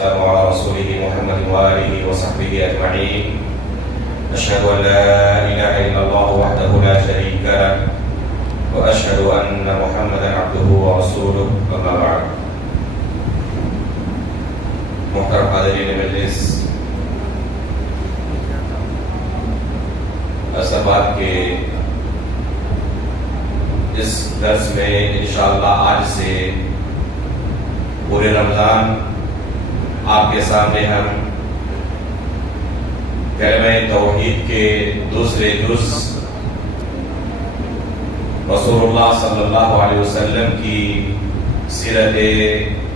والسلام على رسوله محمد وآله وصحبه أجمعين. أشهد أن لا إله إلا الله وحده لا شريك له وأشهد أن محمدا عبده ورسوله. أما بعد. محترم حاضرین مجلس، ایسا بات کہ اس درس میں انشاءاللہ آج سے پورے رمضان آپ کے سامنے ہم کلمہ توحید کے دوسرے جز رسول اللہ صلی اللہ علیہ وسلم کی سیرت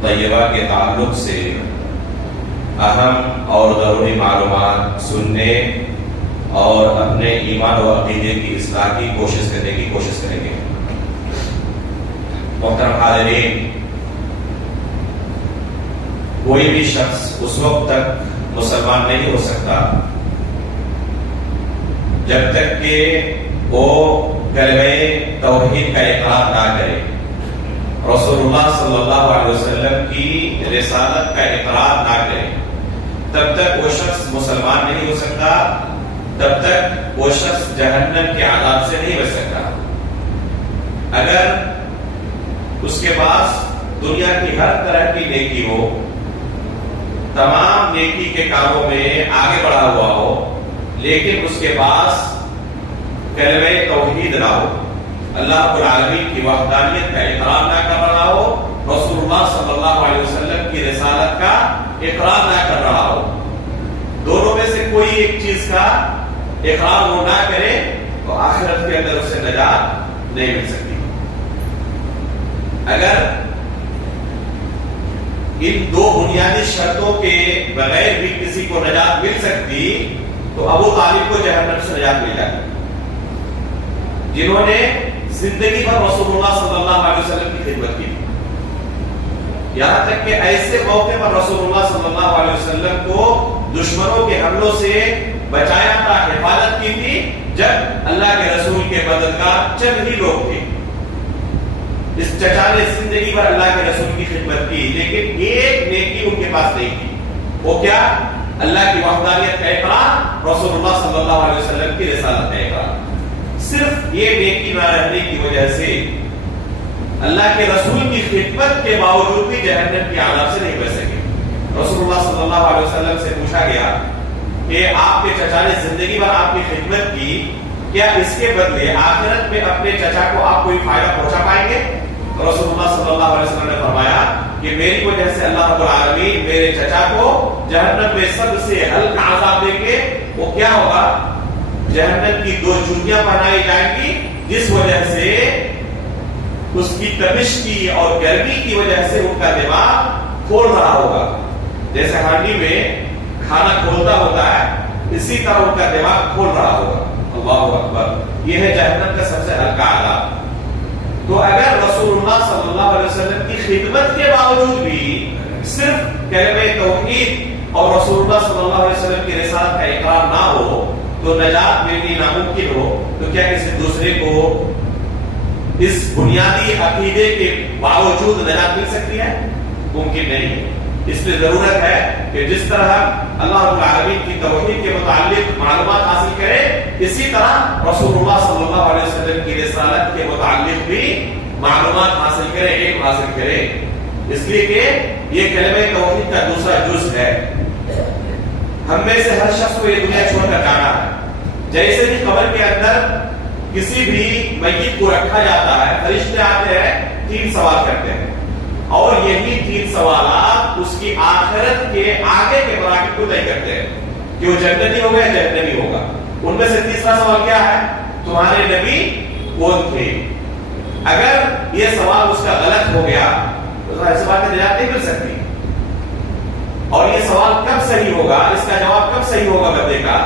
طیبہ کے تعلق سے اہم اور ضروری معلومات سننے اور اپنے ایمان و عقیدے کی اصلاح کی کوشش کریں گے. محترم حاضرین، کوئی بھی شخص اس وقت تک مسلمان نہیں ہو سکتا جب تک کہ وہ کلمہ توحید کا اقرار نہ کرے، رسول اللہ صلی اللہ علیہ وسلم کی رسالت کا اقرار نہ کرے. تب تک وہ شخص مسلمان نہیں ہو سکتا، تب تک وہ شخص جہنم کے عذاب سے نہیں بچ سکتا. اگر اس کے پاس دنیا کی ہر طرح کی نیکی ہو، تمام نیکی کے کاموں میں آگے بڑھا ہوا ہو، لیکن اس کے پاس کلمہ توحید نہ ہو، اللہ رب العالمین کی وحدانیت کا اقرار نہ کر رہا ہو، رسول اللہ صلی اللہ علیہ وسلم کی رسالت کا اقرار نہ کر رہا ہو، دونوں میں سے کوئی ایک چیز کا اقرار وہ نہ کرے تو آخرت کے اندر اسے نجات نہیں مل سکتی. اگر ان دو بنیادی شرطوں کے بغیر بھی کسی کو نجات مل سکتی تو ابو طالب کو جہنم سے نجات مل جاتی، جنہوں نے زندگی بھر رسول اللہ صلی اللہ علیہ وسلم کی خدمت کی، یہاں تک کہ ایسے موقع پر رسول اللہ صلی اللہ علیہ وسلم کو دشمنوں کے حملوں سے بچایا تھا، حفاظت کی تھی، جب اللہ کے رسول کے مددگار چند ہی لوگ تھے. اس چچا نے زندگی بھر اللہ کے رسول کی خدمت کی، لیکن ایک نیکی ان کے پاس نہیں تھی. وہ کیا؟ اللہ کی وحدانیت کا اقرار، رسول اللہ صلی اللہ علیہ وسلم کی رسالت کا اقرار. صرف یہ نیکی نہ رہنے کی وجہ سے اللہ کے رسول کی خدمت کے باوجود بھی جہنم کے عذاب سے نہیں بچ سکے. رسول اللہ صلی اللہ علیہ وسلم سے پوچھا گیا کہ آپ کے چچا نے زندگی بھر آپ کی خدمت کی، کیا اس کے بدلے آخرت میں اپنے چچا کو آپ کوئی فائدہ پہنچا پائیں گے؟ تو رسول اللہ صلی اللہ علیہ وسلم نے فرمایا کہ میری وجہ سے اللہ رب العالمین میرے چچا کو جہنم میں سب سے ہلکا عذاب دیں گے. وہ کیا ہوگا؟ جہنم کی دو جوتیاں پہنائی جائیں گی، جس وجہ سے اس کی تپش کی اور گرمی کی وجہ سے ان کا دماغ کھول رہا ہوگا. جیسے ہانڈی میں کھانا کھولتا ہوتا ہے، اسی طرح ان کا دماغ کھول رہا ہوگا. اللہ اکبر. یہ ہے جہنم کا سب سے ہلکا عذاب. تو اگر رسول اللہ صلی اللہ علیہ وسلم کی خدمت کے باوجود بھی صرف کلمہ توحید اور رسول اللہ صلی اللہ علیہ وسلم کی رسالت کا اقرار نہ ہو تو نجات ملنی ناممکن ہو، تو کیا کسی دوسرے کو اس بنیادی عقیدے کے باوجود نجات مل سکتی ہے؟ ممکن نہیں ہے. اس لیے ضرورت ہے کہ جس طرح اللہ رب العالمین کی توحید کے متعلق معلومات حاصل کرے، اسی طرح رسول اللہ صلی اللہ علیہ وسلم کی رسالت کے متعلق بھی معلومات حاصل کرے، علم حاصل کرے. اس لیے کہ یہ کلمہ توحید کا دوسرا جز ہے. ہم میں سے ہر شخص کو یہ دنیا چھوڑ کر جانا ہے. جیسے بھی قبر کے اندر کسی بھی میت کو رکھا جاتا ہے، فرشتے آتے ہیں، 3 سوال کرتے ہیں، اور یہی 3 سوالات اس کی آخرت کے آگے کے مراحل کو طے کرتے ہیں کہ وہ جنتی ہوگا یا جہنمی ہوگا. ان میں سے تیسرا سوال کیا ہے؟ تمہارے نبی کون تھے؟ اگر یہ سوال اس کا غلط ہو گیا تو اس بات کی نجات نہیں مل سکتی. اور یہ سوال کب صحیح ہوگا، اس کا جواب کب صحیح ہوگا بندے کا؟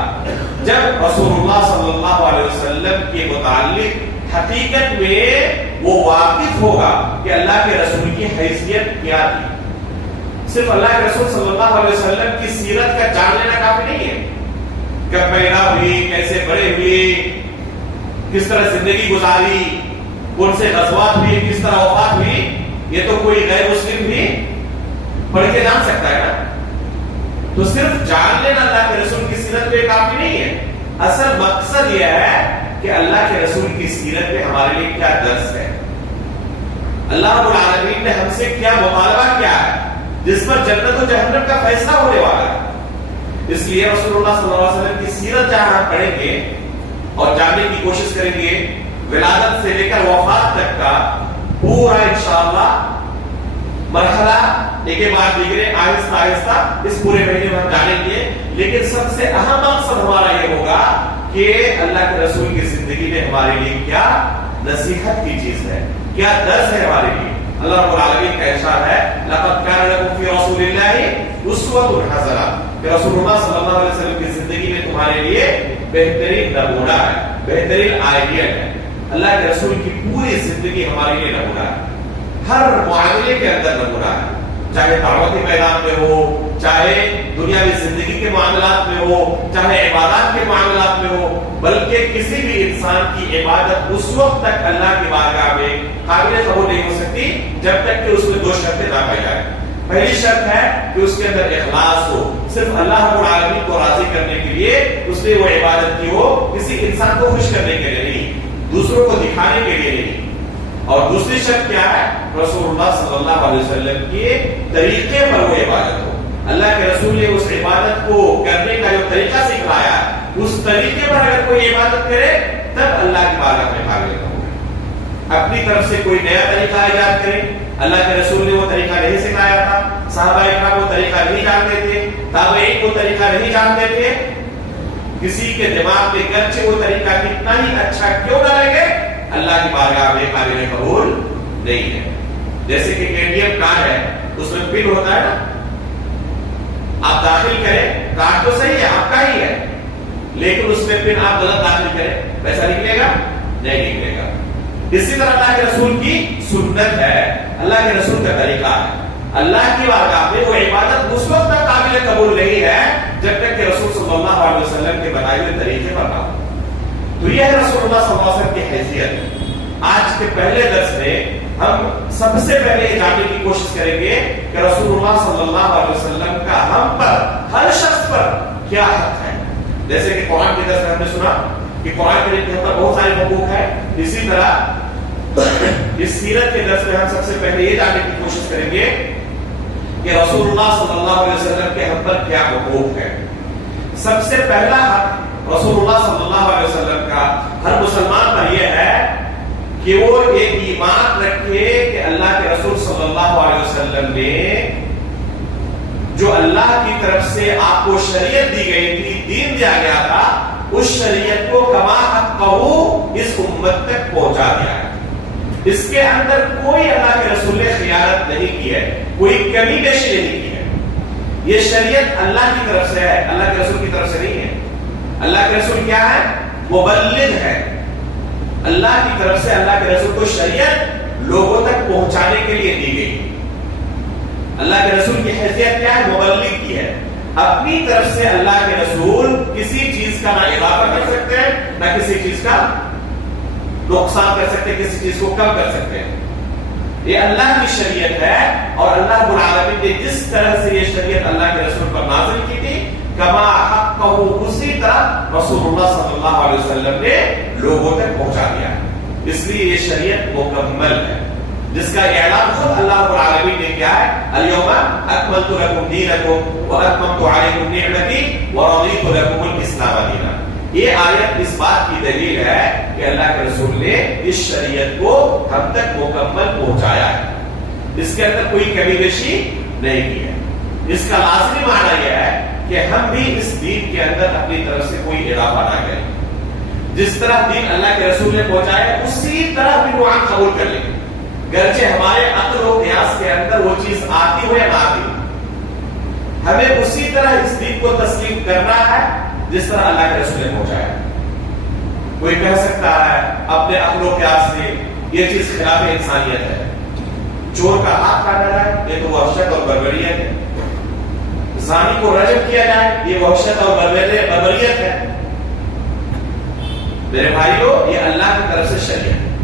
جب رسول اللہ صلی اللہ علیہ وسلم کے متعلق حقیقت میں وہ واقف ہوگا کہ اللہ کے رسول کی حیثیت کیا تھی. صرف اللہ کے رسول صلی اللہ علیہ وسلم کی سیرت کا جان لینا کافی نہیں ہے. کب پیدا ہوئی، کیسے بڑے ہوئے، کس طرح زندگی گزاری، کون سے غزوات ہوئی، کس طرح وفات ہوئی، یہ تو کوئی غیر مسلم بھی پڑھ کے جان سکتا ہے نا. اصل مقصد یہ ہے کہ اللہ کے رسول کی سیرت میں ہمارے لیے کیا درس ہے، اللہ رب العالمین نے ہم سے کیا مطالبہ کیا ہے جس پر جنت و جہنم کا فیصلہ ہونے والا ہے۔ اس لیے رسول اللہ صلی اللہ علیہ وسلم کی سیرت جہاں ہم پڑھیں گے اور جاننے کی کوشش کریں گے، ولادت سے لے کر وفات تک کا پورا انشاءاللہ مرحلہ ایک کے بعد دیگرے آہستہ آہستہ اس پورے مہینے میں ہم جانیں گے۔ لیکن سب سے اہم مقصد ہمارا یہ ہوگا کہ اللہ کے رسول کی زندگی میں ہمارے لیے کیا نصیحت کی چیز ہے، کیا درس ہے ہمارے لیے۔ اللہ رب العالمین کا ارشاد ہے لقد کان لکم فی رسول اللہ اسوۃ حسنہ، کہ رسول اللہ صلی اللہ علیہ وسلم کی زندگی میں تمہارے لیے بہترین نمونہ ہے، بہترین آئیڈیل ہے۔ اللہ کے رسول کی پوری زندگی ہمارے لیے نمونہ ہے، ہر معاملے کے اندر نمونہ ہے، چاہے دعوتی میدان میں ہو، چاہے دنیاوی زندگی کے معاملات میں ہو، چاہے عبادات کے معاملات میں ہو، بلکہ کسی بھی انسان کی عبادت اس وقت تک اللہ کی بارگاہ میں قابل قبول نہیں ہو سکتی جب تک کہ اس میں دو شرطیں نہ پائی جائیں۔ پہلی شرط ہے کہ اس کے اندر اخلاص ہو، صرف اللہ رب العالمین کو راضی کرنے کے لیے اس نے وہ عبادت کی ہو، کسی انسان کو خوش کرنے کے لیے نہیں، دوسروں کو دکھانے کے لیے نہیں۔ اور دوسری شرط کیا ہے؟ رسول اللہ صلی اللہ علیہ وسلم کے طریقے پر وہ عبادت ہو، اللہ کے رسول نے اس عبادت کو کرنے کا جو طریقہ سکھایا اس طریقے پر اگر کوئی عبادت کرے تب اللہ کی بارگاہ میں قابل قبول ہے۔ اپنی طرف سے کوئی نیا طریقہ ایجاد کرے، اللہ کے رسول نے وہ طریقہ نہیں سکھایا تھا، صحابہ اکرام وہ طریقہ نہیں جانتے تھے، تابعین وہ طریقہ نہیں جانتے تھے، کسی کے دماغ میں گرچہ وہ طریقہ کتنا ہی اچھا کیوں نہ لگے اللہ کی بارگاہ میں قابل قبول نہیں ہے۔ جیسے کہ ATM کارڈ ہے، اس میں پن ہوتا ہے نا، آپ داخل کریں، کارڈ تو صحیح ہے آپ کا ہی ہے، لیکن اس میں پن آپ غلط داخل کریں، پیسہ نکلے گا؟ نہیں نکلے گا۔ اسی طرح اللہ کے رسول کی سنت ہے، اللہ کے رسول کا طریقہ ہے، اللہ کی بارگاہ میں وہ عبادت اس وقت تک قابل قبول نہیں ہے جب تک کہ رسول صلی اللہ علیہ وسلم کے بتائے ہوئے طریقے پر نہ ہو۔ تو یہ ہے رسول اللہ صلی اللہ علیہ وسلم کی حیثیت۔ آج کے پہلے درس میں ہم سب سے پہلے یہ جاننے کی کوشش کریں گے کہ رسول اللہ صلی اللہ علیہ وسلم کا ہم پر، ہر شخص پر کیا حق ہے۔ جیسے کہ قرآن کے درس میں ہم نے سنا کہ قرآن کے ہم پر بہت سارے حقوق ہیں، اسی طرح اس سیرت کے درس میں ہم سب سے پہلے یہ جاننے کی کوشش کریں گے کہ رسول اللہ صلی اللہ علیہ وسلم کے ہم پر کیا حقوق ہے۔ سب سے پہلا حق رسول اللہ صلی اللہ علیہ وسلم کا ہر مسلمان پر یہ ہے کہ وہ ایک ایمان رکھے کہ اللہ کے رسول صلی اللہ علیہ وسلم نے جو اللہ کی طرف سے آپ کو شریعت دی گئی تھی، دین دیا گیا تھا، اس شریعت کو کما حقہ اس امت تک پہنچا دیا ہے۔ اس کے اندر کوئی اللہ کے رسول نے خیانت نہیں کی ہے، کوئی کمی بیشی نہیں کی ہے۔ یہ شریعت اللہ کی طرف سے ہے، اللہ کے رسول کی طرف سے نہیں ہے۔ اللہ کے رسول کیا ہے؟ مبلغ ہے۔ اللہ کی طرف سے اللہ کے رسول کو شریعت لوگوں تک پہنچانے کے لیے دی گئی۔ اللہ کے رسول کی حیثیت کیا ہے؟ مبلغ کی ہے۔ اپنی طرف سے اللہ کے رسول کسی چیز کا نہ اضافہ کر سکتے ہیں، نہ کسی چیز کا نقصان کر سکتے ہیں، کسی چیز کو کم کر سکتے ہیں۔ یہ اللہ کی شریعت ہے، اور اللہ رب العالمین نے جس طرح سے یہ شریعت اللہ کے رسول پر نازل کی تھی، کما حقہ اسی طرح رسول اللہ صلی اللہ علیہ وسلم نے لوگوں تک پہنچا دیا ہے۔ اس لیے یہ شریعت مکمل ہے، جس کا اعلان خود اللہ رب العالمین نے کیا ہے؟ الیوم اکملت لکم دینکم واتممت علیکم نعمتی ورضیت لکم الاسلام دینا۔ یہ آیت اس بات کی دلیل ہے کہ اللہ کے رسول نے اس شریعت کو ہم تک مکمل پہنچایا ہے، اس کے اندر کوئی کمی بیشی نہیں کی ہے۔ اس کا لازمی معنی یہ ہے کہ ہم بھی اس دین کے اندر اپنی طرف سے کوئی اضافہ نہ کریں، جس طرح دین اللہ کے رسول نے پہنچایا اسی طرح بھی وہ قبول کر لیں، گرچہ ہمارے عقل و قیاس کے اندر وہ چیز آتی ہو یا نہ آتی ہو، ہمیں اسی طرح اس دین کو تسلیم کرنا ہے جس طرح اللہ کے رسول نے پہنچایا۔ کوئی کہہ سکتا ہے اپنے عقل و قیاس سے یہ چیز خلاف انسانیت ہے، چور کا ہاتھ کاٹا جائے یہ تو وحشت اور بربریت ہے، زانی کو رجم کیا جائے یہ وحشت اور بربریت ہے۔ میرے بھائیو، یہ اللہ کی طرف سے شریعت ہے،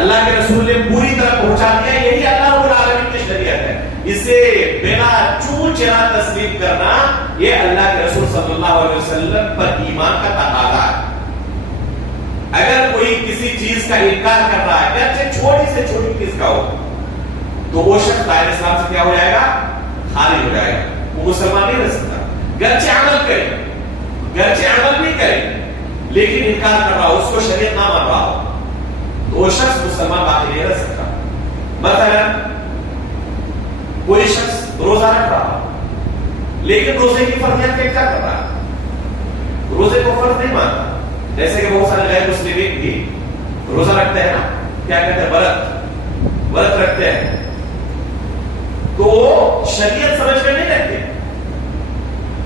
اللہ کے رسول نے پوری طرح پہنچا دیا، یہی اللہ رب العالمین کی شریعت ہے۔ اسے بنا چون چرا تسلیم کرنا یہ اللہ کے رسول صلی اللہ علیہ وسلم پر ایمان کا تقاضا ہے۔ اگر کوئی کسی چیز کا انکار کر رہا ہے اگرچہ چھوٹی سے چھوٹی چیز کا ہو تو وہ شخص دائرہ اسلام سے کیا ہو جائے گا؟ خارج ہو جائے گا، وہ مسلمان نہیں رہ سکتا۔ گرچہ عمل بھی کرے لیکن انکار کر رہا ہو، اس کو شریعت نہ مان رہا ہو تو وہ شخص مسلمان باقی نہیں رہ سکتا۔ مثلا کوئی شخص روزہ رکھ رہا ہو لیکن روزے کی فرضیت کا انکار کر رہا ہے، روزے کو فرض نہیں مانتا، جیسے کہ بہت سارے غیر مسلمین بھی روزہ رکھتے ہیں نا، کیا کہتے ہیں؟ ورت رکھتے ہیں، تو وہ شریعت سمجھ کر نہیں رکھتے،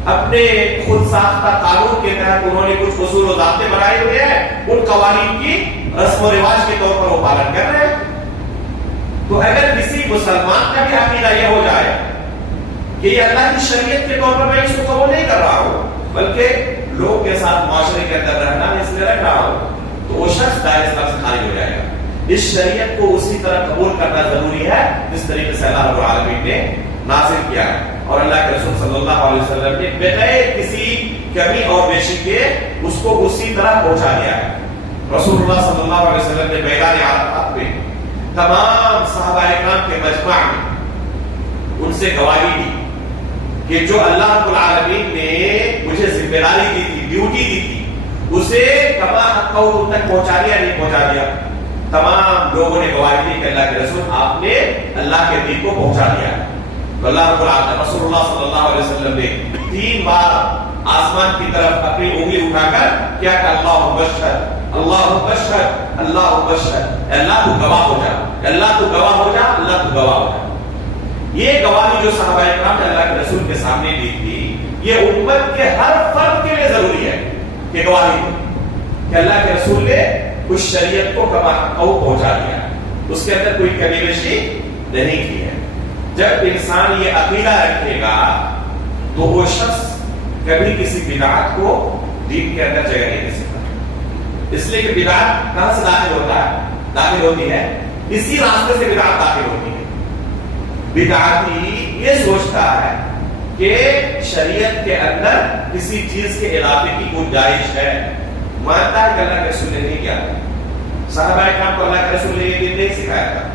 اپنے خود ساختہ قانون کے تحت انہوں نے کچھ اصول و ضابطے بنائے ہوئے ہیں، ان قوانین کی رسم و رواج کے طور پر وہ پالن کر رہے ہیں۔ تو اگر کسی مسلمان کا بھی عقیدہ یہ ہو جائے کہ یہ اللہ کی شریعت کے طور پر میں اس کو قبول نہیں کر رہا ہوں بلکہ لوگ کے ساتھ معاشرے کے اندر رہنا اس لیے رکھ رہا ہوں، تو وہ شخص دائرہ اسلام سے خارج ہو جائے گا۔ اس شریعت کو اسی طرح قبول کرنا ضروری ہے جس طریقے سے اللہ رب العالمین نے نازل کیا ہے، اور اللہ کے رسول صلی اللہ علیہ وسلم نے بغیر کسی کمی اور بیشی کے اس کو اسی طرح پہنچا دیا ہے۔ رسول اللہ صلی اللہ علیہ وسلم نے میدان عرفات میں تمام صحابہ کرام کے مجمع میں ان سے گواہی دی کہ جو اللہ رب العالمین نے مجھے ذمہ داری دی تھی، ڈیوٹی دی تھی، اسے کما حق ان تک پہنچا دیا نہیں پہنچا دیا؟ تمام لوگوں نے گواہی دی کہ اللہ کے رسول آپ نے اللہ کے دین کو پہنچا دیا۔ تو اللہ رب العالمین رسول اللہ صلی اللہ علیہ وسلم نے 3 بار آسمان کی طرف اپنی انگلی اٹھا کر کیا کہ اللہ بشہد اللہ بشہد اللہ بشہد، اللہ تو گواہ ہو جا، اللہ تو گواہ ہو جا، اللہ تو گواہ ہو جا۔ یہ گواہی جو صحابہ کرام نے اللہ کے رسول کے سامنے دی تھی، یہ امت کے ہر فرد کے لیے ضروری ہے کہ گواہی دے کہ اللہ کے رسول نے اس شریعت کو کما پہنچا دیا، اس کے اندر کوئی کمی بیشی نہیں کی ہے۔ جب انسان یہ عقیدہ رکھے گا تو وہ شخص کبھی کسی بدعت کو دین کے اندر جگہ نہیں دے سکتا، اس لیے کہ بدعت کہاں سے داخل ہوتی ہے؟ اسی راستے سے بدعت داخل ہوتی ہے۔ بدعتی یہ سوچتا ہے کہ شریعت کے اندر کسی چیز کے اضافے کی گنجائش ہے، مانتا ہے کہ اللہ کے رسول نے نہیں کیا، صحابہ کرام کو اللہ کے رسول نے یہ دین نہیں سکھایا تھا،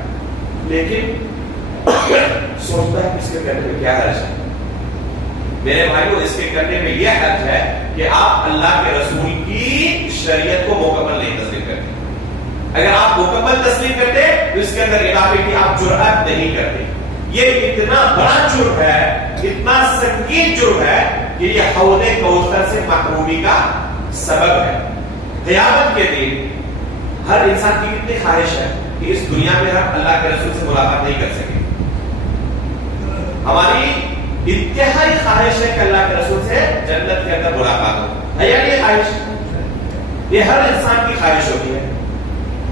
لیکن سوچتا ہے کہ اس کے کرنے میں کیا حرج ہے۔ میرے بھائیو، اس کے کرنے میں یہ حرج ہے کہ آپ اللہ کے رسول کی شریعت کو مکمل نہیں تسلیم کرتے۔ اگر آپ مکمل تسلیم کرتے تو اس کے اندر اضافے کی آپ جرأت نہیں کرتے۔ یہ اتنا بڑا جرم ہے، اتنا سنگین جرم ہے کہ یہ حوض کوثر سے محرومی کا سبب ہے۔ قیامت کے دن ہر انسان کی کتنی خواہش ہے کہ اس دنیا میں ہم اللہ کے رسول سے ملاقات نہیں کر سکیں۔ ہماری انتہائی خواہش ہے کہ اللہ کے رسول سے جنت کے اندر ملاقات ہو، ہے یا یہ خواہش؟ یہ ہر انسان کی خواہش ہوتی ہے۔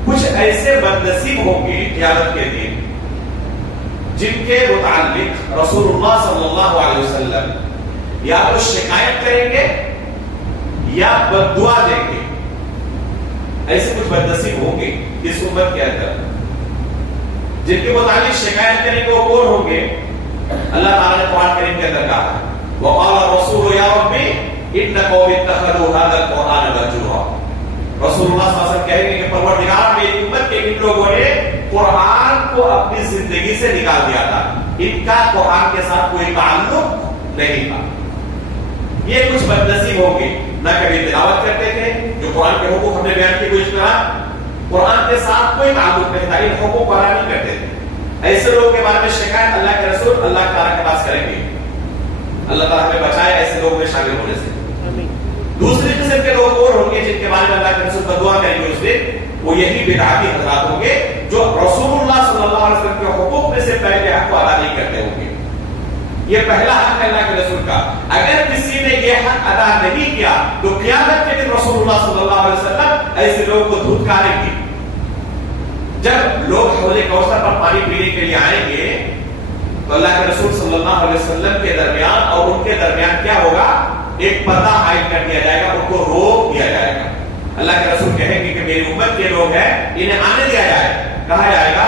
کچھ ایسے بدنصیب ہوں گے قیامت کے دن جن کے متعلق رسول اللہ صلی اللہ علیہ وسلم یا تو شکایت کریں گے یا بددعا دیں گے۔ ایسے کچھ بدنصیب ہوں گے اس امت کے اندر جن کے متعلق شکایت کریں گے، وہ کون ہوں گے؟ اللہ تعالیٰ نے قرآن کریم کے اندر کہا وقال الرسول یا ربی ان قوم اتخذوا هذا القرآن مهجورا۔ رسول اللہ صلی اللہ علیہ وسلم کہیں گے کہ پروردگار، میری امت کے ان لوگوں نے قرآن کو اپنی زندگی سے نکال دیا تھا، ان کا قرآن کے ساتھ کوئی تعلق نہیں تھا۔ یہ کچھ بدنصیب ہوں گے، نہ کبھی تلاوت کرتے تھے، جو قرآن کے حقوق ہم نے بیان کی کوئی طرح قرآن کے ساتھ کوئی تعلق نہیں تھا، ان حقوق کو ادا نہیں کرتے تھے۔ ایسے لوگوں کے بارے میں شکایت اللہ کے رسول اللہ تعالیٰ کے پاس کریں گے۔ اللہ تعالیٰ ہمیں بچائے ایسے لوگوں میں شامل ہونے سے۔ دوسری قسم کے لوگ اور ہوں گے جن کے بارے میں اللہ کے رسول بدعا کریں گے اس دن، وہ یہی بدعتی حضرات ہوں گے جو رسول اللہ صلی اللہ علیہ وسلم کے حقوق میں سے پہلے حق کو ادا نہیں کرتے ہوں گے۔ یہ پہلا حق ہے اللہ کے رسول کا۔ اگر کسی نے یہ حق ادا نہیں کیا تو قیامت کے دن رسول اللہ صلی اللہ علیہ وسلم ایسے لوگوں کو دھتکاریں گے۔ جب لوگ حوض کوثر پر پانی پینے کے لیے آئیں گے تو اللہ کے رسول صلی اللہ علیہ وسلم کے درمیان اور ان کے درمیان کیا ہوگا؟ ایک پردہ عائد کر دیا جائے گا، ان کو روک دیا جائے گا۔ اللہ کے رسول کہیں گے کہ میری امت کے لوگ ہیں، انہیں آنے دیا جائے۔ کہا جائے گا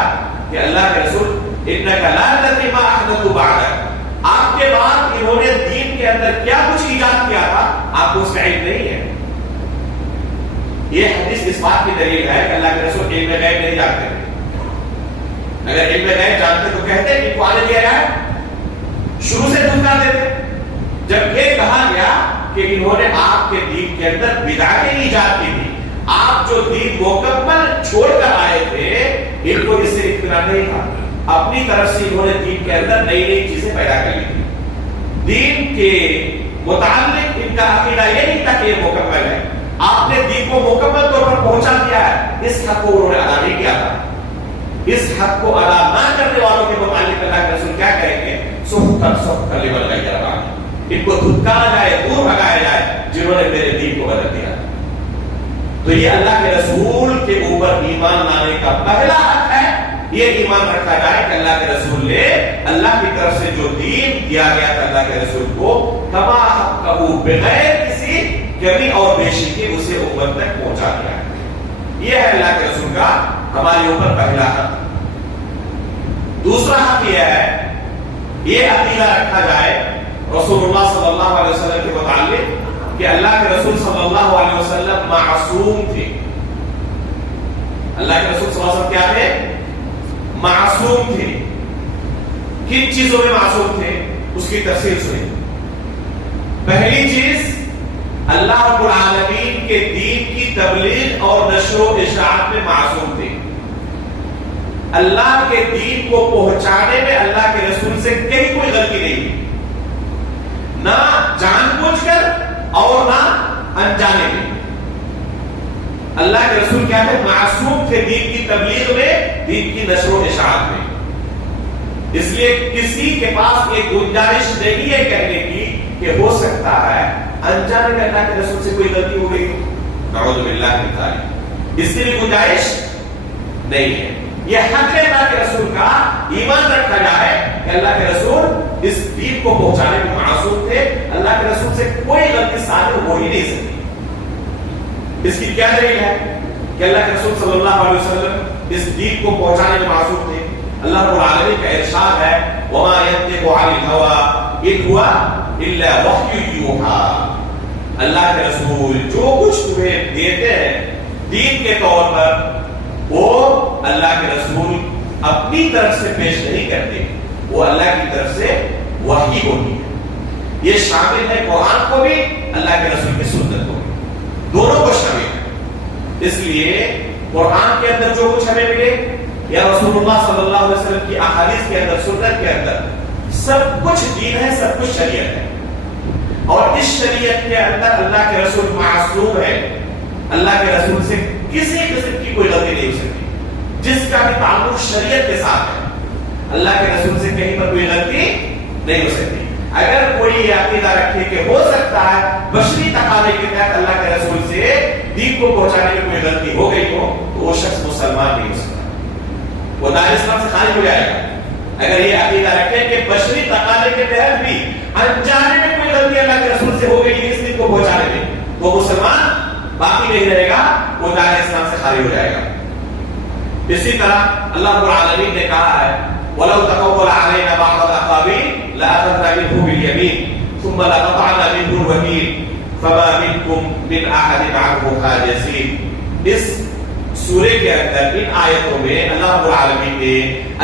کہ اللہ کے رسول انک لا تدری ما احدثوا بعدک، آپ کے بعد انہوں نے دین کے اندر کیا کچھ ایجاد کیا تھا آپ کو اس کا علم نہیں ہے۔ یہ حدیث اس بات کی دلیل ہے کہ اللہ کے رسول علم غیب نہیں جانتے تھے. اگر علم غیب جانتے تو کہتے کہ آنے دیا جائے, شروع سے دھمکا دیتے. جب یہ کہا گیا کہ انہوں نے آپ کے دین کے اندر بدعتیں ایجاد کی تھی, آپ جو دین مکمل چھوڑ کر آئے تھے, ان کو اس سے اطمینان نہیں تھا. اپنی طرف سے انہوں نے دین کے اندر نئی نئی چیزیں پیدا کر لی تھی. دین کے متعلق ان کا عقیدہ یہ نہیں تھا کہ یہ مکمل ہے. آپ نے دین کو مکمل طور پر پہنچا دیا ہے, اس حق کو انہوں نے ادا نہیں کیا تھا. اس حق کو ادا نہ کرنے والوں کے متعلق اللہ کے رسول کیا کہیں گے؟ سخت لمن غیر بعد. ان کو دھتکارا جائے, دور بھگایا جائے جنہوں نے میرے دین کو بدل دیا. تو یہ اللہ کے رسول کے اوپر ایمان لانے کا پہلا حق ہے. یہ ایمان رکھا جائے کہ اللہ کے رسول نے اللہ کی طرف سے جو دین دیا گیا تھا اللہ کے رسول کو کما حقہ بغیر کسی کمی اور بیشی کے اسے امت تک پہنچا دیا. یہ ہے اللہ کے رسول کا ہمارے اوپر پہلا حق. دوسرا حق یہ ہے, یہ عقیدہ رکھا جائے رسول اللہ صلی اللہ علیہ وسلم کے متعلق کہ اللہ کے رسول صلی اللہ علیہ وسلم معصوم تھے. اللہ کے رسول صلی اللہ علیہ وسلم کیا تھے؟ معصوم تھے. کن چیزوں میں معصوم تھے اس کی تفصیل سنیں. پہلی چیز, اللہ رب العالمین کے دین کی تبلیغ اور نشر و اشاعت میں معصوم تھے. اللہ کے دین کو پہنچانے میں اللہ کے رسول سے کہیں کوئی غلطی نہیں, نہ جان بوجھ کر اور نہ انجانے میں. اللہ کے رسول کیا تھے؟ معصوم تھے دین کی تبلیغ میں, دین کی نشر و اشاعت میں. اس لیے کسی کے پاس یہ گنجائش نہیں ہے کہنے کی کہ ہو سکتا ہے انجانے میں اللہ کے رسول سے کوئی غلطی ہو گئی. نعوذ باللہ من ذالک. اس کی بھی گنجائش نہیں ہے. یہ حق ہے اللہ کے رسول کا, ایمان رکھا جائے کہ اللہ کے رسول اس دین کو پہنچانے میں معصوم تھے. اللہ کے رسول سے کوئی غلطی صادر ہو ہی نہیں سکتی. اس کی کیا دلیل ہے کہ اللہ کے رسول صلی اللہ علیہ وسلم اس دین کو پہنچانے میں معصوم تھے؟ اللہ رب العالمین کا ارشاد ہے وما ينطق عن الهوى ان هو الا وحی یوحى. اللہ کے رسول جو کچھ تمہیں دیتے ہیں دین کے طور پر, وہ اللہ کے رسول اپنی طرف سے پیش نہیں کرتے, وہ اللہ کی طرف سے وحی ہوتی ہے. یہ شامل ہے قرآن کو بھی, اللہ کے رسول کی سنت کو بھی, دونوں کو شامل ہے. اس لیے قرآن کے اندر جو کچھ ہمیں ملے یا رسول اللہ صلی اللہ علیہ وسلم کی احادیث کے اندر, سنت کے اندر, سب کچھ دین ہے, سب کچھ شریعت ہے. اور اس شریعت کے اندر اللہ کے رسول معصوم ہے. اللہ کے رسول سے کسی قسم کی کوئی غلطی نہیں ہو سکتی. جس کا بھی تعلق شریعت کے ساتھ ہے, اللہ کے رسول سے کہیں پر کوئی غلطی نہیں ہو سکتی. اگر کوئی یہ عقیدہ رکھے کہ ہو سکتا ہے بشری تقاضے کے تحت اللہ کے رسول سے دین کو پہنچانے میں کوئی غلطی ہو گئی ہو, تو وہ شخص مسلمان نہیں ہو سکتا, وہ دائرہ اسلام سے خارج ہو جائے گا. اگر یہ عقیدہ رکھے کہ بشری تقاضے کے تحت بھی انجانے میں کوئی غلطی اللہ کے رسول سے ہو گئی ہے اس دین کو پہنچانے میں, وہ مسلمان باقی نہیں رہے گا, وہ دائرہ اسلام سے خارج ہو جائے گا. اسی طرح اللہ رب العالمین نے کہا ہے وَلَوْ تَقَوَّلَ عَلَيْنَا بَعْضَ الْأَقَاوِيلِ لَأَخَذْنَا مِنْهُ بِالْيَمِينِ ثُمَّ لَقَطَعْنَا مِنْهُ الْوَتِينَ فَمَا مِنْكُمْ مِنْ أَحَدٍ عَنْهُ حَاجِزِينَ. اس سورے کے اندر ان آیتوں میں اللہ رب العالمین نے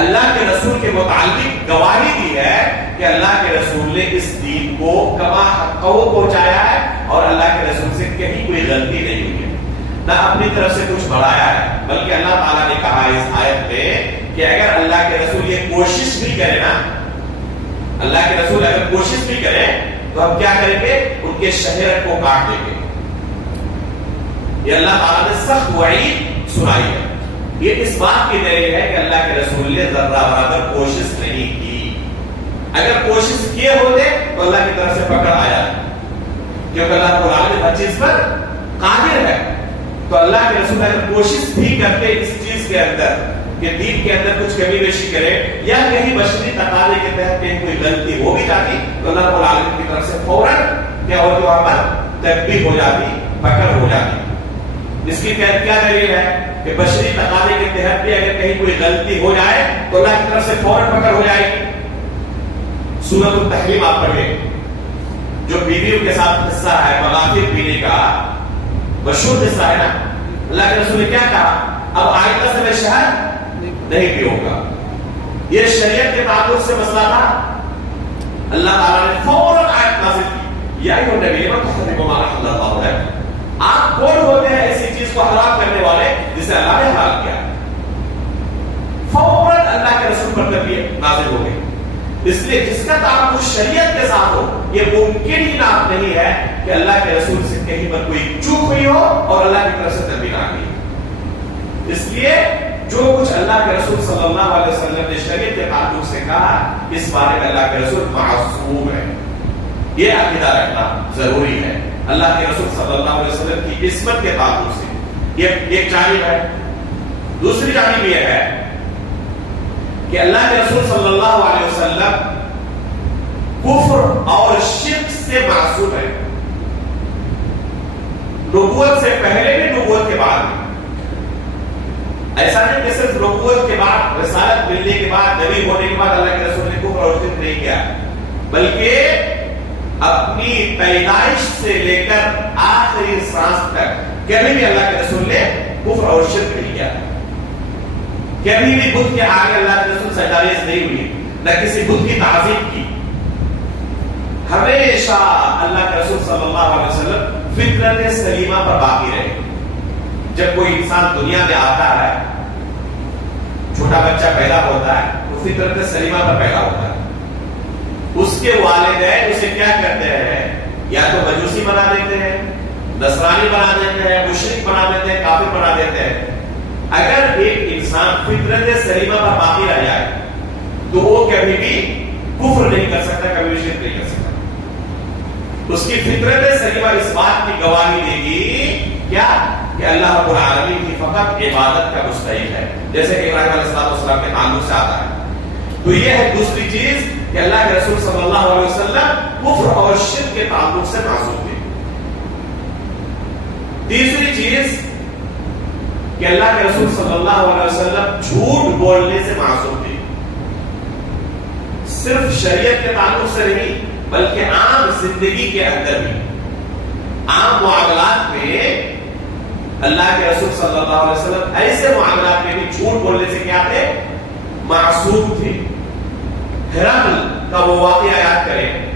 اللہ کے رسول کے متعلق گواہی دی ہے کہ اللہ کے رسول نے اس دین کو کما حقہ پہنچایا ہے, اور اللہ کے رسول سے کہیں کوئی غلطی نہیں ہوئی ہے, نہ اپنی طرف سے کچھ بڑھایا ہے. بلکہ اللہ تعالیٰ نے کہا اس آیت میں کہ اگر اللہ کے رسول یہ کوشش بھی کرے نا, اللہ کے رسول اگر کوشش بھی کرے تو ہم کیا کریں گے؟ ان کے شہر کو کاٹ دیں گے. یہ اللہ تعالیٰ نے سخت وعید سنائی ہے. یہ اس بات کی دلیل ہے کہ اللہ کے رسول نے ذرہ برابر کوشش نہیں کی. اگر کوشش کیے ہوتے تو اللہ کی طرف سے پکڑ آیا, کیونکہ اللہ رب العالمین ہر چیز پر قادر ہے. تو اللہ کے رسول اگر کوشش بھی کرتے اس چیز کے اندر کہ دین کے اندر کچھ کمی بیشی کرے یا کہیں بشری تقاضے کے تحت کہیں کوئی غلطی ہو بھی جاتی, تو اللہ رب العالمین کی طرف سے فوراً کیا ہوتی, وہاں پر تنبیہ ہو جاتی, پکڑ ہو جاتی. اس کی کیا دلیل ہے کہ بشری تقاضے کے تحت بھی اگر کہیں کوئی غلطی ہو جائے تو اللہ کی طرف سے فوراً پکڑ ہو جائے گی. سورۃ التحریم آپ پڑھیں, جو بیویوں کے ساتھ قصہ ہے مغافر پینے کا, مشہور قصہ ہے نا, اللہ کے رسول نے کیا کہا؟ اب آئندہ سے میں شہد نہیں پیوں گا. یہ شریعت کے تعلق سے مسئلہ تھا. اللہ تعالیٰ نے فوراً آیت نازل کی، یا ایھا النبی لم تحرم ما احل اللہ لک. آپ کون ہوتے ہیں ایسی چیز کو حرام کرنے والے جسے اللہ نے حلال کیا؟ فوراً اللہ کے رسول پر تربیت نازل ہو گئی. اس لیے جس کا تعلق شریعت کے ساتھ ہو، یہ ممکن ہی نہیں ہے کہ اللہ کے رسول سے کہیں پر کوئی چوک ہوئی ہو اور اللہ کی طرف سے تربیت آ گئی. اس لیے جو کچھ اللہ کے رسول صلی اللہ علیہ وسلم نے شریعت کے تعلق سے کہا، اس بارے میں اللہ کے رسول معصوم ہے. یہ عقیدہ رکھنا ضروری ہے. اللہ کے رسول صلی اللہ علیہ وسلم کی عصمت کے تعلق سے یہ ایک جانب ہے. دوسری جانب یہ ہے کہ اللہ کے رسول صلی اللہ علیہ وسلم کفر اور شرک سے معصوم ہے. نبوت سے پہلے بھی، نبوت کے بعد بھی. ایسا نہیں کہ صرف نبوت کے بعد، رسالت ملنے کے بعد، نبی ہونے کے بعد اللہ کے رسول نے کفر اور شرک نہیں کیا، بلکہ اپنی پیدائش سے لے کر آخری سانس تک کبھی بھی اللہ کے رسول نے کفر اور شرک نہیں کیا. کبھی بھی بت کے آگے اللہ کے رسول سجدہ نہیں ہوئی، نہ کسی بت کی تعظیم کی. ہمیشہ اللہ کے رسول صلی اللہ علیہ وسلم فطرت سلیمہ پر باقی رہے. جب کوئی انسان دنیا میں آتا ہے، چھوٹا بچہ پیدا ہوتا ہے، وہ فطرت سلیمہ پر پیدا ہوتا ہے. اس کے والدین اسے کیا کرتے ہیں؟ یا تو مجوسی بنا دیتے ہیں، نصرانی بنا دیتے ہیں، مشرک بنا دیتے ہیں، کافر بنا دیتے ہیں. اگر ایک انسان فطرت سلیمہ پر باقی رہ جائے تو وہ کبھی بھی کفر نہیں کر سکتا، کبھی بھی شرک نہیں کر سکتا. اس کی فطرت سلیمہ اس بات کی گواہی دے گی کیا؟ کہ اللہ رب العالمین کی فقط عبادت کا مستحق ہے، جیسے کہ ابراہیم علیہ السلام کے تعلق سے آتا ہے. تو یہ ہے دوسری چیز کہ اللہ کے رسول صلی اللہ علیہ وسلم کفر اور شرک کے تعلق سے معصوم تھے. تیسری چیز کہ اللہ کے رسول صلی اللہ علیہ وسلم جھوٹ بولنے سے معصوم تھے. صرف شریعت کے تعلق سے نہیں، بلکہ عام زندگی کے اندر بھی، عام معاملات میں اللہ کے رسول صلی اللہ علیہ وسلم ایسے معاملات میں بھی جھوٹ بولنے سے کیا تھے؟ معصوم تھے. ہرقل کا وہ واقعہ یاد کریں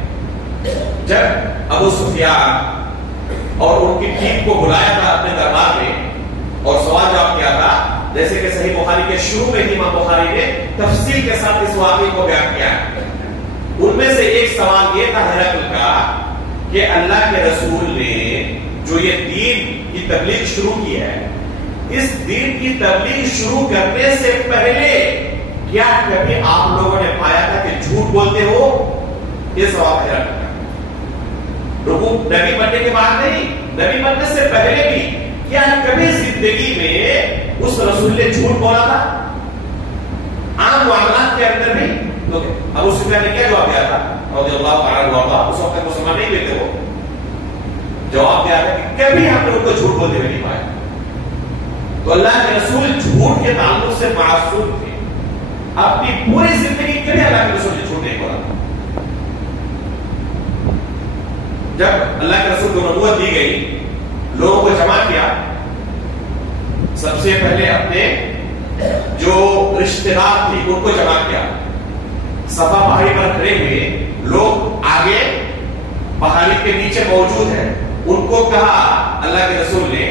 جب ابو سفیان اور ان کی ٹیم کو بلایا تھا اپنے دربار میں اور سوال جواب کیا تھا. جیسے کہ صحیح بخاری کے شروع میں ہی امام بخاری نے تفصیل کے ساتھ اس واقعے کو بیان کیا. ان میں سے ایک سوال یہ تھا ہرقل کا کہ اللہ کے رسول نے جو یہ دین کی تبلیغ شروع کی ہے، اس دین کی تبلیغ شروع کرنے سے پہلے کیا کبھی آپ لوگوں نے پایا تھا کہ جھوٹ بولتے ہو؟ یہ سوال ہے. نبی بننے کے بعد نہیں، نبی بننے سے پہلے بھی کیا کبھی زندگی میں اس رسول نے جھوٹ بولا تھا؟ عام معاملات کے اندر بھی. ابو سفیان نے کیا جواب دیا تھا رضی اللہ تعالیٰ عنہ؟ اس وقت مسلمان نہیں لیتے، وہ جواب دیا تھا کہ کبھی ہم نے ان کو جھوٹ بولتے ہوئے نہیں پایا. تو اللہ کے رسول جھوٹ کے تعلق سے معصوم تھے. اپنی پوری زندگی کبھی اللہ کے رسول نے جھوٹ نہیں بولا. جب اللہ کے رسول کو نبوت دی گئی، لوگوں کو جمع کیا. سب سے پہلے اپنے جو رشتہ دار تھے ان کو جمع کیا. صفا پہاڑی پر کھڑے ہوئے لوگ آگے پہاڑی کے نیچے موجود ہیں. ان کو کہا اللہ کے رسول نے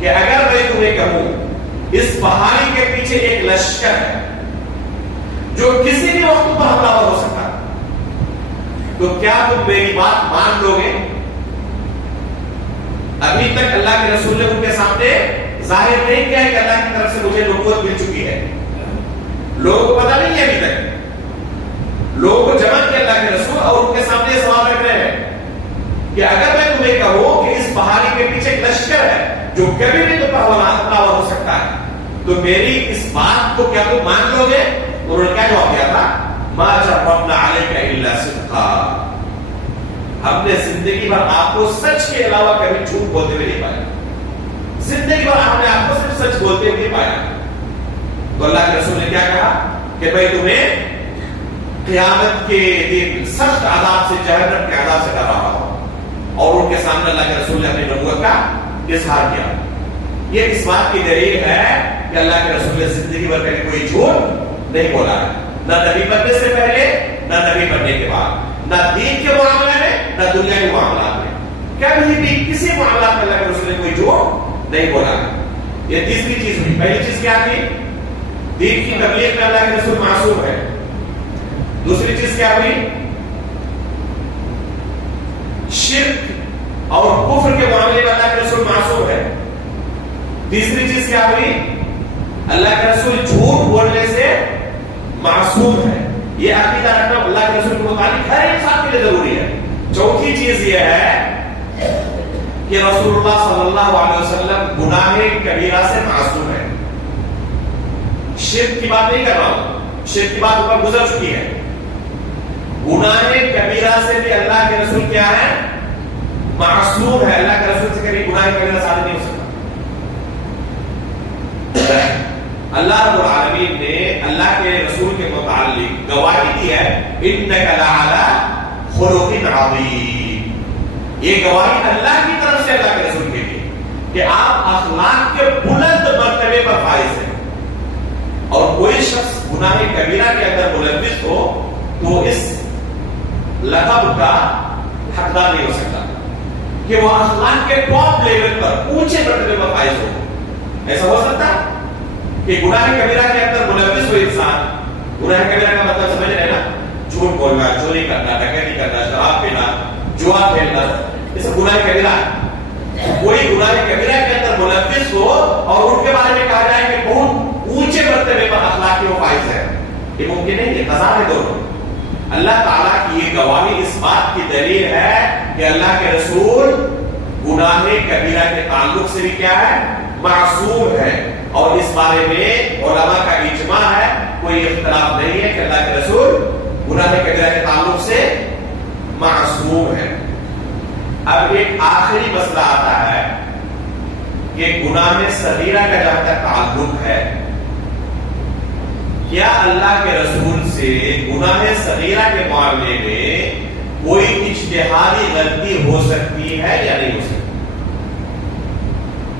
کہ اگر میں تمہیں کہوں اس پہاڑی کے پیچھے ایک لشکر ہے جو کسی بھی وقت پر حملہ ہو سکتا ہے، تو کیا تم میری بات مان لو گے؟ ابھی تک اللہ کے رسول نے ان کے سامنے ظاہر نہیں کیا ہے کہ اللہ کی طرف سے مجھے نبوت مل چکی ہے. لوگوں کو پتا نہیں ہے ابھی تک. لوگوں کو جمع کیا اللہ کے رسول اور ان کے سامنے یہ سوال رکھ رہے ہیں کہ اگر میں تمہیں کہوں کہ اس پہاڑی کے پیچھے ایک لشکر ہے جو کبھی بھی تم پر حملہ ہو سکتا ہے، تو میری اس بات کو کیا تم مان لو گے؟ انہوں نے کیا جواب دیا تھا؟ ما جربنا علیک الا صدقا. ہم نے زندگی بھر آپ کو سچ کے علاوہ کبھی جھوٹ بولتے ہوئے نہیں پایا. زندگی بھر ہم نے آپ کو صرف سچ بولتے ہوئے پایا. تو اللہ کے رسول نے کیا کہا کہ بھائی تمہیں قیامت کے دن سخت عذاب سے، جہنم کے عذاب سے ڈر رہا ہو. اور ان کے سامنے اللہ کے رسول نے اپنی نبوت کا اظہار کیا. یہ اس بات کی دلیل ہے کہ اللہ کے رسول نے زندگی بھر کبھی کوئی جھوٹ نہیں بولا ہے، نہ نبی بننے سے پہلے نہ نبی بننے کے بعد، نہ دین کے معاملے میں نہ دنیا کے معاملات میں، کبھی بھی کسی معاملات میں اللہ کے رسول نے کوئی جھوٹ نہیں بولا ہے۔ یہ تیسری چیز ہوئی۔ پہلی چیز کیا تھی؟ دین کی تبلیغ میں اللہ کے رسول معصوم ہے۔ دوسری چیز کیا ہوئی؟ شرک اور کفر کے معاملے میں اللہ کے رسول معصوم ہے۔ تیسری چیز کیا ہوئی؟ اللہ کے رسول جھوٹ بولنے سے معصوم ہے۔ یہ عقیدہ رکھنا اللہ کے رسول کے متعلق ہر انسان کے لیے ضروری ہے۔ چوتھی چیز یہ ہے کہ رسول اللہ صلی اللہ علیہ وسلم گناہ کبیرہ سے معصوم ہے۔ شرک کی بات نہیں کر رہا ہوں، شرک کی بات اوپر گزر چکی ہے۔ گناہ کبیرہ سے بھی اللہ کے رسول کیا ہے؟ معصوم ہے۔ اللہ کے رسول سے کبھی گناہ کبیرہ ثابت نہیں ہو سکتا۔ اللہ رب العالمین نے اللہ کے رسول کے متعلق گواہی دی ہے، انک لعلی خلق عظیم۔ یہ گواہی اللہ کی طرف سے اللہ کے رسول کے لیے کہ آپ اخلاق کے بلند مرتبے پر فائز ہیں، اور کوئی شخص گناہ کبیرہ کے اندر ملوث ہو تو اس لقب کا حقدار نہیں ہو سکتا کہ وہ اخلاق کے ٹاپ لیول پر اونچے مرتبے پر فائز ہو۔ ایسا ہو سکتا کہ گناہ کبیرہ کے اندر ملوث ہو انسان، گناہ کبیرہ کا مطلب سمجھ رہے نا، جھوٹ بولنا، چوری کرنا، ڈکیتی کرنا، شراب پینا، جوا کھیلنا، یہ سب گناہ کبیرہ ہے۔ کوئی گناہ کبیرہ کے اندر ملوث ہو اور ان کے بارے میں کہا جائے کہ بہت اونچے مرتبے پر اخلاق کے وہ فائز ہے، یہ ممکن نہیں ہے، تضاد ہے دونوں۔ اللہ تعالیٰ کی یہ گواہی اس بات کی دلیل ہے کہ اللہ کے رسول گناہ کبیرہ کے تعلق سے بھی کیا ہے؟ معصوم ہے، اور اس بارے میں علماء کا اجماع ہے، کوئی اختلاف نہیں ہے کہ اللہ کے رسول گناہ کبیرہ کے تعلق سے معصوم ہے۔ اب ایک آخری مسئلہ آتا ہے کہ گناہ صغیرہ کا جہاں تک تعلق ہے، کیا اللہ کے رسول سے گناہ صغیرہ کے معاملے میں کوئی اجتہادی غلطی ہو سکتی ہے یا نہیں ہو سکتی؟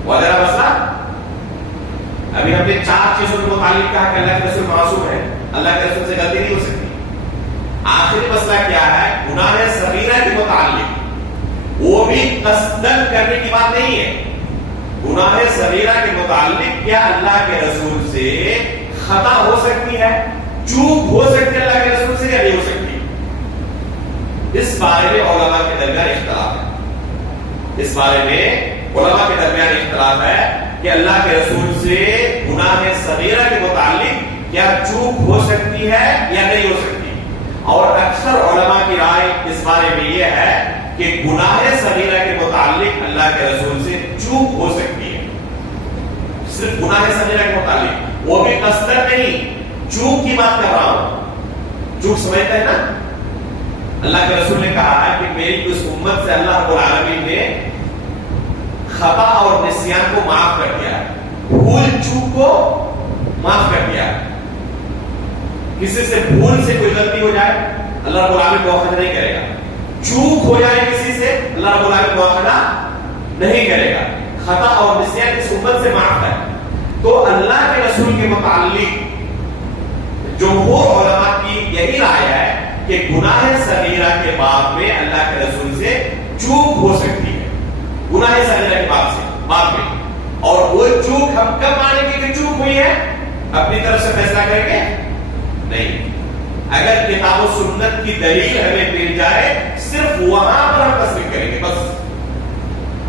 وغیرہ مسئلہ ابھی ہم نے 4 چیزوں کے متعلق کہا کہ اللہ کے رسول معصوم ہے، اللہ کے رسول سے غلطی نہیں ہو سکتی۔ آخری مسئلہ کیا ہے؟ گناہ صغیرہ کے متعلق، وہ بھی قصدن کرنے کی بات نہیں ہے۔ گناہ صغیرہ کے متعلق کیا اللہ کے رسول سے خطا ہو سکتی ہے، چوک ہو سکتی ہے اللہ کے رسول سے یا نہیں ہو سکتی؟ اس بارے میں علماء کے درمیان اختلاف ہے۔ اس بارے میں علماء کے درمیان اختلاف ہے کہ اللہ کے رسول سے گناہ صغیرہ کے متعلق کیا چوک ہو سکتی ہے یا نہیں ہو سکتی، اور اکثر علماء کی رائے اس بارے میں یہ ہے کہ گناہ صغیرہ کے متعلق اللہ کے رسول سے چوک ہو سکتی ہے۔ صرف گناہ صغیرہ کے متعلق، وہ بھی قصدن نہیں، چوک کی بات کر رہا ہوں۔ چوک سمجھتے ہیں نا؟ اللہ کے رسول نے کہا ہے کہ میری اس امت سے اللہ رب العالمین نے خطا اور نسیان کو معاف کر دیا، بھول چوک کو معاف کر دیا۔ کسی سے بھول سے کوئی غلطی ہو جائے اللہ رب العالمین مؤاخذہ نہیں کرے گا، چوک ہو جائے کسی سے اللہ رب العالمین مؤاخذہ نہیں کرے گا۔ خطا اور نسیان اس امت سے معاف ہے۔ تو اللہ کے رسول کے متعلق جمہور علماء کی یہی رائے ہے کہ گناہ صغیرہ کے باب میں اللہ کے رسول سے چوک ہو سکتی ہے، گناہ صغیرہ کے باب میں، اور وہ چوک ہم کب مانیں گے کہ چوک ہوئی ہے؟ اپنی طرف سے فیصلہ کریں گے نہیں، اگر کتاب و سنت کی دلیل ہمیں مل جائے صرف وہاں پر ہم تصدیق کریں گے بس۔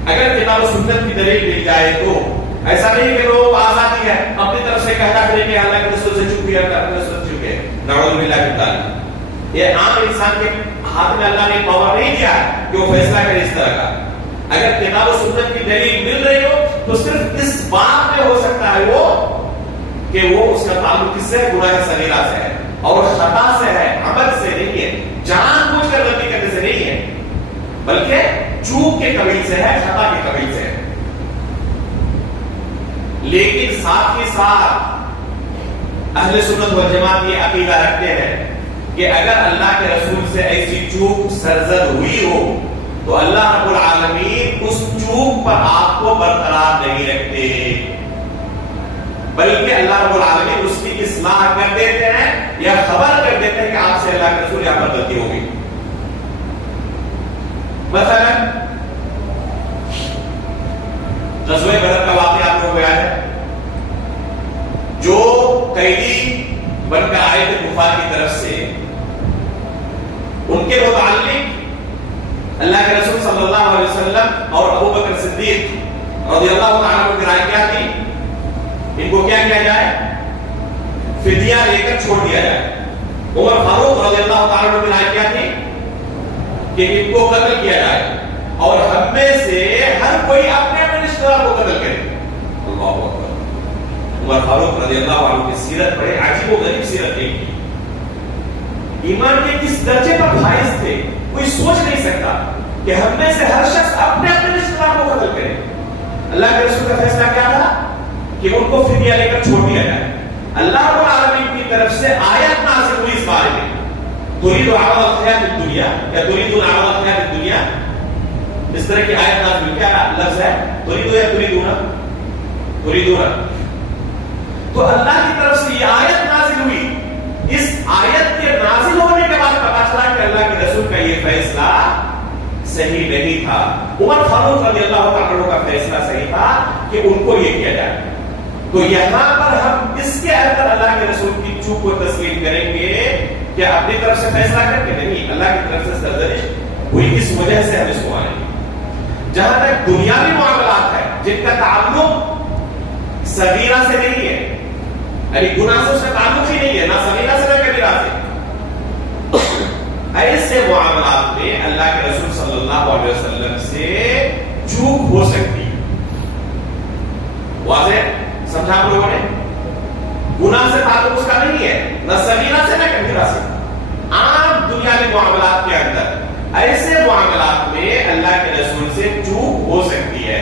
اگر کتاب و سنت کی دلیل مل جائے تو ایسا نہیں کہ لوگ آزادی ہے اپنی طرف سے کہتا کریں کہ اللہ کے رسول سے چپ کیا، اللہ کے رسول سے چپ ہے، نعوذ باللہ من ذالک۔ یہ عام انسان کے ہاتھ میں اللہ نے پاور نہیں دیا کہ وہ فیصلہ کرے اس طرح کا۔ اگر کتاب و سنت کی دلیل مل رہی ہو تو صرف اس بات میں ہو سکتا ہے وہ کہ وہ اس کا تعلق کس سے ہے؟ گناہ صغیرہ سے ہے، اور خطا سے ہے، عمل سے نہیں ہے، جان بوجھ کر غلطی کرنے سے نہیں ہے، بلکہ چوک کے قبیل سے ہے، خطا کے قبیل سے ہے۔ لیکن ساتھ ہی ساتھ اہل سنت والجماعت یہ عقیدہ رکھتے ہیں کہ اگر اللہ کے رسول سے ایسی چوک سرزد ہوئی ہو تو اللہ رب العالمین اس چوک چوک پر آپ کو برقرار نہیں رکھتے، بلکہ اللہ رب العالمین اس کی اصلاح کر دیتے ہیں یا خبر کر دیتے ہیں کہ آپ سے اللہ کے رسول یہاں پر غلطی ہو گئی۔ مثلا غزوہ بدر کا واقعہ آپ لوگوں کو یاد ہے، جو قیدی بن کر آئے تھے کفار کی طرف سے، ان کے متعلق اللہ کے رسول صلی اللہ علیہ وسلم اور ابو بکر صدیق رضی اللہ تعالیٰ عنہ کی رائے کیا تھی؟ ان کو کیا کیا جائے؟ فدیہ لے کر چھوڑ دیا جائے۔ عمر فاروق رضی اللہ تعالیٰ عنہ کی رائے کیا تھی؟ کہ ان کو قتل کیا جائے اور ہم میں سے ہر کوئی اپنے اپنے رشتہ دار کو قتل کرے۔ اللہ اکبر۔ عمر فاروق رضی اللہ عنہ کی سیرت بڑے عجیب و غریب سیرت ہے، ایمان کے کس درجے پر فائز تھے کوئی سوچ نہیں سکتا کہ ہم میں سے ہر شخص اپنے اپنے رشتہ دار کو قتل کرے۔ اللہ کے رسول کا فیصلہ کیا تھا؟ کہ ان کو فدیہ لے کر چھوڑ دیا جائے۔ اللہ رب العالمین کی طرف سے آیت نازل ہوئی اس بارے میں، تريد عرض الحیات الدنیا یا تريدون عرض الحیات الدنیا، اس طرح کی آیت نازل ہوئی۔ کیا لفظ ہے؟ تريدو یا تريدون؟ تريدون۔ تو اللہ کی طرف سے یہ آیت نازل ہوئی، اس آیت کے نازل ہونے کے بعد پتا چلا کہ اللہ کے رسول کا یہ فیصلہ صحیح نہیں تھا۔ عمر فاروق رضی اللہ عنہ کا فیصلہ صحیح تھا کہ ان کو یہ کیا جائے۔ تو یہاں پر ہم اس کے اندر اللہ کے رسول کی چوک کو تسلیم کریں گے کہ اپنی طرف سے فیصلہ کر کے نہیں، اللہ کی طرف سے سرزنش ہوئی، اس وجہ سے ہم اس کو مانیں گے۔ جہاں تک دنیاوی معاملات ہے جن کا تعلق صغیرہ سے نہیں ہے، یعنی گناہ سے اس کا تعلق ہی نہیں ہے، نہ صغیرہ سے نہ کبیرہ سے، ایسے معاملات میں اللہ کے رسول صلی اللہ علیہ وسلم سے چوک ہو سکتی ہے۔ واضح سمجھا آپ لوگوں نے؟ گناہ سے تعلق اس کا نہیں ہے، نہ صغیرہ سے نہ کبیرہ سے۔ عام دنیاوی معاملات کے اندر ایسے معاملات میں اللہ کے رسول سے چوک ہو سکتی ہے،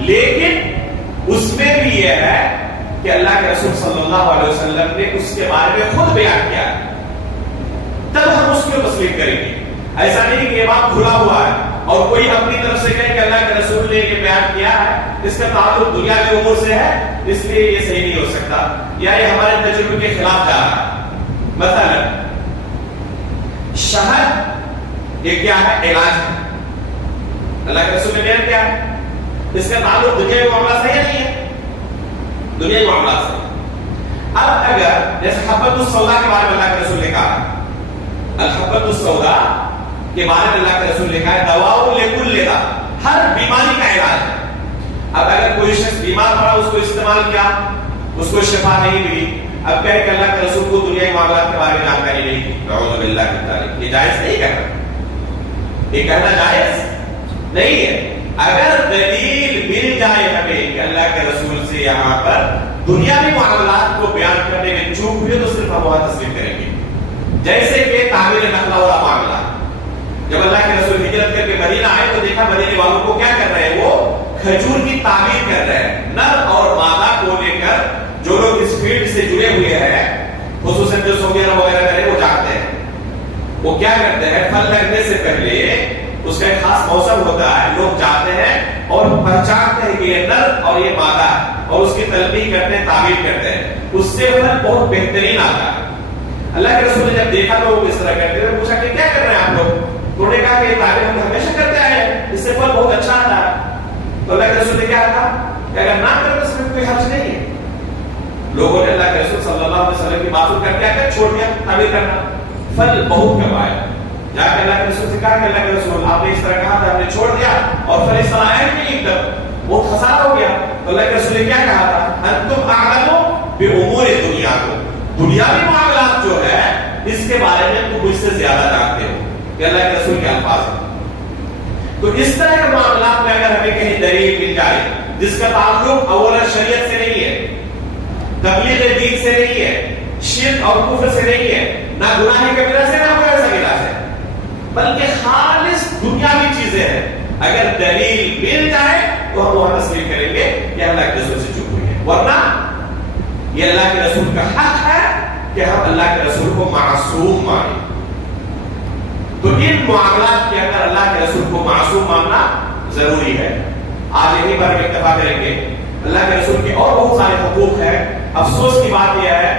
لیکن اس میں بھی یہ ہے کہ اللہ کے رسول صلی اللہ علیہ وسلم نے اس کے بارے میں خود بیان کیا، تب ہم اس کو تسلیم کریں گے۔ ایسا نہیں کہ یہ بات کھلا ہوا ہے اور کوئی اپنی طرف سے کہے کہ اللہ کے رسول نے یہ بیان کیا ہے، اس کا تعلق دنیا کے امور سے ہے اس لیے یہ صحیح نہیں ہو سکتا، یا یہ ہمارے تجربے کے خلاف جا رہا ہے۔ مثلا شہد یہ کیا ہے؟ علاج ہے، اللہ کے رسول نے بیان کیا ہے، اس کا تعلق دنیا کے معاملات سے نہیں ہے، دنیا کے معاملات سے۔ اب اگر جیسے حبۃ السودا کے بارے میں اللہ کے رسول نے کہا، الحبۃ السودا کے بارے میں اللہ کے رسول نے کہا ہے دواء لکل داء، ہر بیماری کا علاج ہے۔ اب اگر کوئی شخص بیمار پڑا، اس کو استعمال کیا، اس کو شفا نہیں ملی، اب کہے کہ اللہ کے رسول کو دنیا کے معاملات کے بارے میں جانکاری نہیں تھی، نعوذ باللہ من ذالک، یہ جائز نہیں کہنا، یہ کہنا جائز نہیں ہے۔ اگر دلیل مل جائے ہمیں کہ اللہ کے رسول سے یہاں پر دنیاوی معاملات کو بیان کرنے میں چوک ہوئی تو صرف ہم وہاں تسلیم کریں گے۔ جیسے کہ تعمیر نخلا والا معاملہ، جب اللہ کے رسول ہجرت کر کے مدینہ آئے تو دیکھا مدینے والوں کو کیا کر رہے ہیں، وہ کھجور کی تعمیر کر رہے ہیں، نر اور مادہ کو لے کر۔ جو لوگ اس فیلڈ سے جڑے ہوئے ہیں، خصوصاً جو سعودی عرب وغیرہ کرے، وہ جانتے ہیں وہ کیا کرتے ہیں، پھل لگنے سے پہلے اس کا ایک خاص موسم ہوتا ہے، لوگ جاتے ہیں اور پہچانتے ہیں کہ یہ نر اور یہ مادہ ہے، اور اس کی تلقین کرتے ہیں، تعمیر کرتے ہیں، اس سے پھل بہت بہترین آتا ہے۔ اللہ کے رسول نے جب دیکھا تو وہ اس طرح کرتے ہیں، پوچھا کہ کیا کر رہے ہیں آپ لوگ؟ انہوں نے کہا کہ یہ تعمیر ہم ہمیشہ کرتے آئے ہیں، اس سے پھل بہت اچھا آتا ہے۔ تو اللہ کے رسول نے کیا کہا کہ اگر نہ کرے تو اس میں کوئی حرج نہیں ہے۔ لوگوں نے اللہ کے رسول صلی اللہ علیہ وسلم کی بات سن کر کیا کر چھوڑ دیا تعمیر کرنا، پھل بہت کم آئے۔ جا کے اللہ کے رسول سے کہا کہ اللہ کے رسول آپ نے اس طرح کہا تھا، ہم نے چھوڑ دیا اور پھل اس طرح آئے نہیں، ایک دم بہت خسارہ ہو گیا۔ تو اللہ کے رسول نے کیا کہا تھا، انتم اعلم بامور دنیا کو، دنیاوی معاملات جو ہے اس کے بارے میں تم مجھ سے زیادہ جانتے ہو، کہ اللہ کے رسول کے الفاظ ہیں۔ تو اس طرح کے معاملات میں اگر ہمیں کہیں دلیل مل جائے جس کا تعلق اولا شریعت سے نہیں ہے، تبلیغ دین سے نہیں ہے، شرک اور کفر سے نہیں ہے، نہ گناہ کبیرہ سے، نہ غیر صغیرہ سے، بلکہ خالص دنیاوی چیزیں ہیں، اگر دلیل مل جائے تو ہم وہاں تسلیم کریں گے کہ اللہ کے رسول سے چپ ہوئی ہے، ورنہ یہ اللہ کے رسول کا حق ہے کہ ہم اللہ کے رسول کو معصوم مانیں۔ تو ان معاملات کے اندر اللہ کے رسول کو معصوم ماننا ضروری ہے۔ آج یہیں پر ہم اتفاق کریں گے. اللہ کے رسول کے اور بہت سارے حقوق ہیں. افسوس کی بات یہ ہے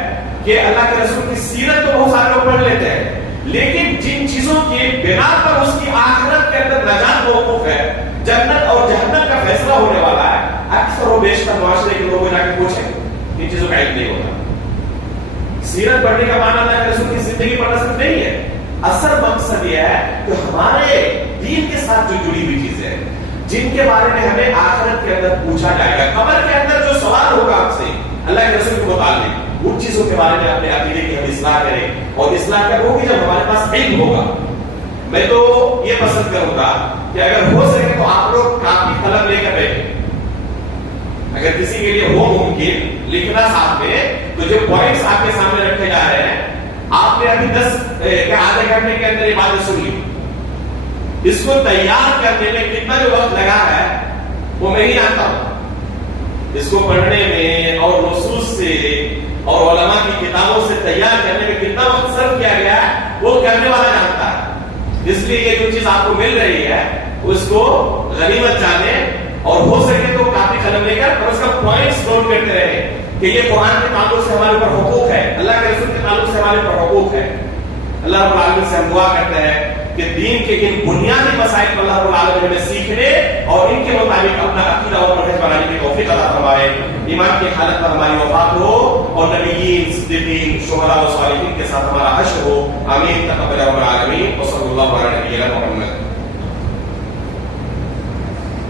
کہ اللہ کے رسول کی سیرت تو بہت سارے لوگ پڑھ لیتے ہیں, لیکن جن چیزوں کی بنا پر اس کی آخرت کے اندر نجات موقوف ہے, جنت اور جہنم کا فیصلہ ہونے والا ہے, اکثر و بیشتر معاشرے کے لوگوں جا کے پوچھیں ان چیزوں کا علم نہیں ہوتا. سیرت پڑھنے کا معنی اللہ کے رسول کی زندگی پڑھنا صرف نہیں ہے. اصل مقصد یہ ہے کہ ہمارے دین کے ساتھ جو جڑی ہوئی چیزیں ہیں, جن کے بارے میں ہمیں آخرت کے اندر پوچھا جائے گا, قبر کے اندر جو سوال ہوگا آپ سے اللہ کے رسول کے متعلق, ان چیزوں کے بارے میں اپنے عقیدے کی ہم اصلاح کریں. اور اصلاح کب ہوگی؟ جب ہمارے پاس علم ہوگا. میں تو یہ پسند کروں گا کہ اگر ہو سکے تو آپ لوگ کاپی قلم لے کر بیٹھیں. اگر کسی کے لیے ہو ممکن لکھنا ساتھ میں, تو جو پوائنٹس آپ کے سامنے رکھے جا رہے ہیں, آپ نے ابھی 10 یا آدھے گھنٹے کے اندر یہ باتیں سن لی. اس کو تیار کرنے میں کتنا جو وقت لگا ہے وہ میں ہی جانتا ہوں. اس کو پڑھنے میں اور نصوص سے اور علماء کی کتابوں سے تیار کرنے میں کتنا وقت صرف کیا گیا ہے وہ کرنے والا جانتا ہے. اس لیے یہ جو چیز آپ کو مل رہی ہے اس کو غنیمت جانے, اور ہو سکے تو کاپی قلم لے کر اور اس کا پوائنٹس نوٹ کرتے رہے کہ یہ قرآن کے تعلق سے ہمارے اوپر حقوق ہے, اللہ کے رسول کے تعلق سے ہمارے اوپر حقوق ہے. اللہ رب العالمین سے ہم دعا کرتے ہیں کہ دین کے ان بنیادی مسائل کو اللہ رب العالمین میں سیکھنے اور ان کے مطابق اپنا عقیدہ اور منہج بنانے کی توفیق عطا فرمائے. ایمان کی حالت پر ہماری وفات ہو اور نبیین, صدیقین, شہداء و صالحین کے ساتھ ہمارا حشر ہو. آمین. تقبل رب العالمین. وصلی اللہ علی نبینا محمد.